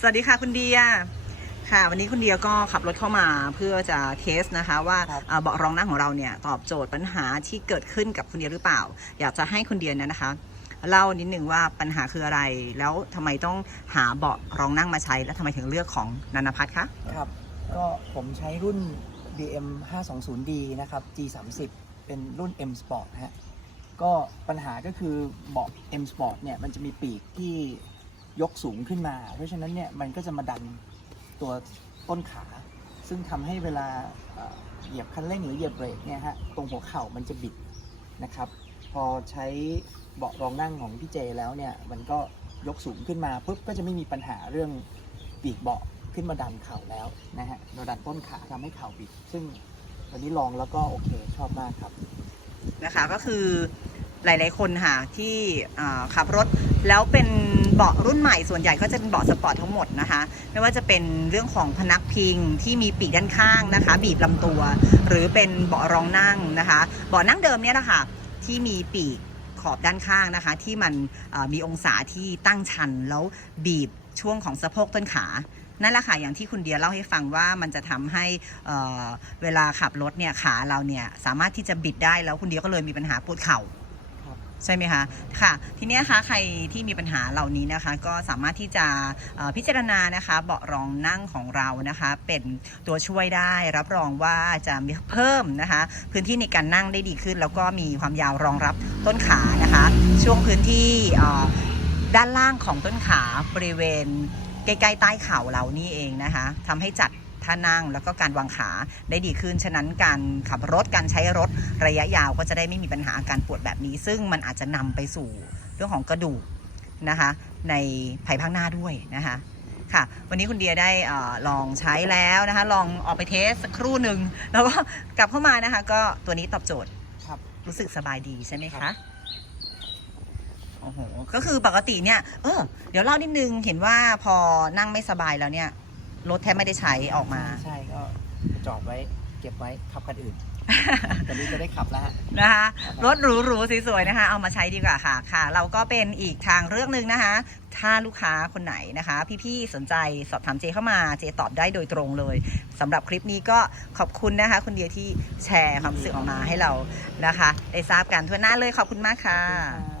สวัสดีค่ะคุณเดียค่ะ วันนี้คุณเดียก็ขับรถเข้ามาเพื่อจะเทสนะคะว่าครับเอ่อเบาะรองนั่งของเราเนี่ยตอบโจทย์ปัญหาที่เกิดขึ้นกับคุณเดียหรือเปล่า อยากจะให้คุณเดียเนยนะคะเล่านิดนึงว่าปัญหาคืออะไร แล้วทำไมต้องหาเบาะรองนั่งมาใช้ แล้วทำไมถึงเลือกของนันพัฒน์คะครับก็ผมใช้รุ่น DM 520D นะครับ G30 เป็นรุ่น M Sport ฮะก็ปัญหาก็คือเบาะ M Sport เนี่ยมันจะมีปีกที่ ยกสูงขึ้นมา เพราะฉะนั้นเนี่ยมันก็จะมาดันตัวต้นขา ซึ่งทำให้เวลาเหยียบคันเร่งหรือเหยียบเบรกเนี่ยฮะตรงหัวเข่ามันจะบิดนะครับ พอใช้เบาะรองนั่งของพี่เจแล้วเนี่ยมันก็ยกสูงขึ้นมาปุ๊บก็จะไม่มีปัญหาเรื่องปีกเบาะขึ้นมาดันเข่าแล้วนะฮะเราดันต้นขาทำให้เข่าบิด ซึ่งวันนี้ลองแล้วก็โอเคชอบมากครับนะคะก็คือ หลาย ๆ คนค่ะที่ขับรถแล้วเป็นเบาะรุ่นใหม่ส่วนใหญ่ก็จะเป็นเบาะสปอร์ตทั้งหมดนะคะ ไม่ว่าจะเป็นเรื่องของพนักพิงที่มีปีกด้านข้างนะคะ บีบลำตัว หรือเป็นเบาะรองนั่งนะคะเบาะนั่งเดิมเนี่ยนะคะที่มีปีกขอบด้านข้างนะคะ ที่มันมีองศาที่ตั้งชันแล้วบีบช่วงของสะโพกต้นขานั่นแหละค่ะอย่างที่คุณเดียเล่าให้ฟังว่ามันจะทำให้เอ่อเวลาขับรถเนี่ยขาเราเนี่ยสามารถที่จะบิดได้แล้วคุณเดียก็เลยมีปัญหาปวดเข่า ใช่ไหมคะค่ะ ทีนี้ยคะใครที่มีปัญหาเหล่านี้นะคะ ก็สามารถที่จะพิจารณานะคะเบาะรองนั่งของเรานะคะ เป็นตัวช่วยได้รับรองว่าจะมีเพิ่มนะคะ พื้นที่ในการนั่งได้ดีขึ้น แล้วก็มีความยาวรองรับต้นขานะคะ ช่วงพื้นที่ด้านล่างของต้นขาบริเวณใกล้ๆใต้เข่าเรานี่เองนะคะทำให้จัด ท่านั่งแล้วก็การวางขาได้ดีขึ้น ฉะนั้นการขับรถการใช้รถระยะยาวก็จะได้ไม่มีปัญหาอาการปวดแบบนี้ ซึ่งมันอาจจะนำไปสู่เรื่องของกระดูกนะคะในภายภาคหน้าด้วยนะคะค่ะ วันนี้คุณเดียได้เออลองใช้แล้วนะคะ ลองออกไปเทสสักครู่หนึ่งแล้วก็กลับเข้ามานะคะ ก็ตัวนี้ตอบโจทย์ครับรู้สึกสบายดีใช่ไหมครัคะบโอ้โหก็คือปกติเนี่ยเออเดี๋ยวเล่านิดนึงเห็นว่าพอนั่งไม่สบายแล้วเนี่ย รถแทบไม่ได้ใช้ออกมา ใช่ก็จอดไว้เก็บไว้ขับคันอื่นตอนนี้จะได้ขับแล้วฮะนะคะครับรถหรูๆสวยๆนะคะ เอามาใช้ดีกว่าค่ะค่ะ เราก็เป็นอีกทางเรื่องหนึ่งนะคะ ถ้าลูกค้าคนไหนนะคะ พี่ๆสนใจสอบถามเจเข้ามาเจตอบได้โดยตรงเลยสำหรับคลิปนี้ก็ขอบคุณนะคะคุณเดียที่แชร์ความรู้สึกออกมาให้เรานะคะ ได้ทราบกันทั่วหน้าเลยขอบคุณมากค่ะขอบคุณครับ